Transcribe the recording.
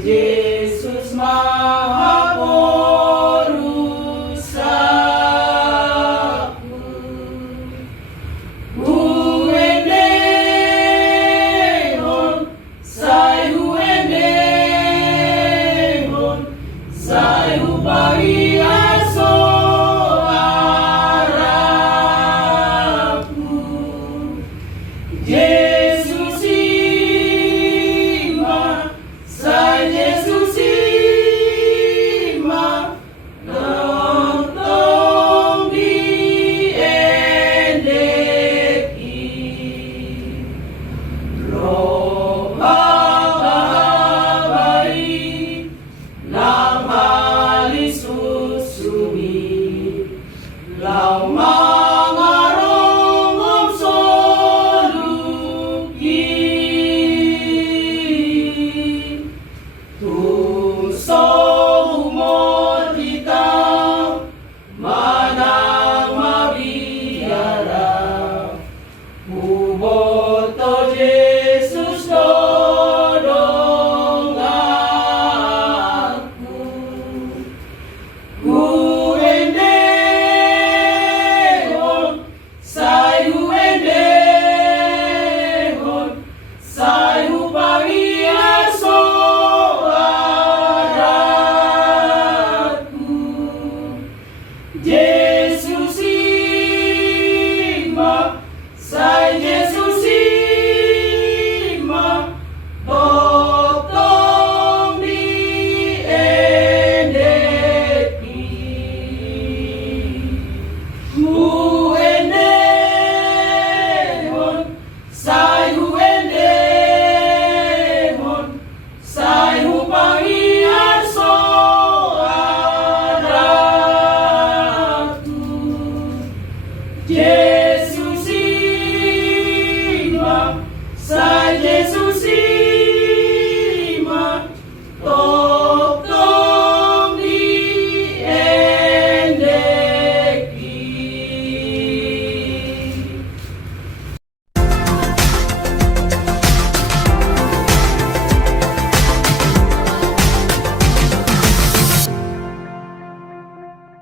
Yesus Maha Perusaku, huendehon, sai huendehon, sai upari aso araku. Yesus ima, sai Yesus ima, nonton di endeki. Roh babai, nam halis susumi, lau mangarongom soluki. Tusong mo kita manang mabiara, uboto Jesus dodong aku. Huendehon, sai huendehon, sai upari aso araku. Yesus ima, sai Yesus ima, totong di endeki. Huendehon, sai huendehon, sai upari aso araku. Yesus ima, sai Yesus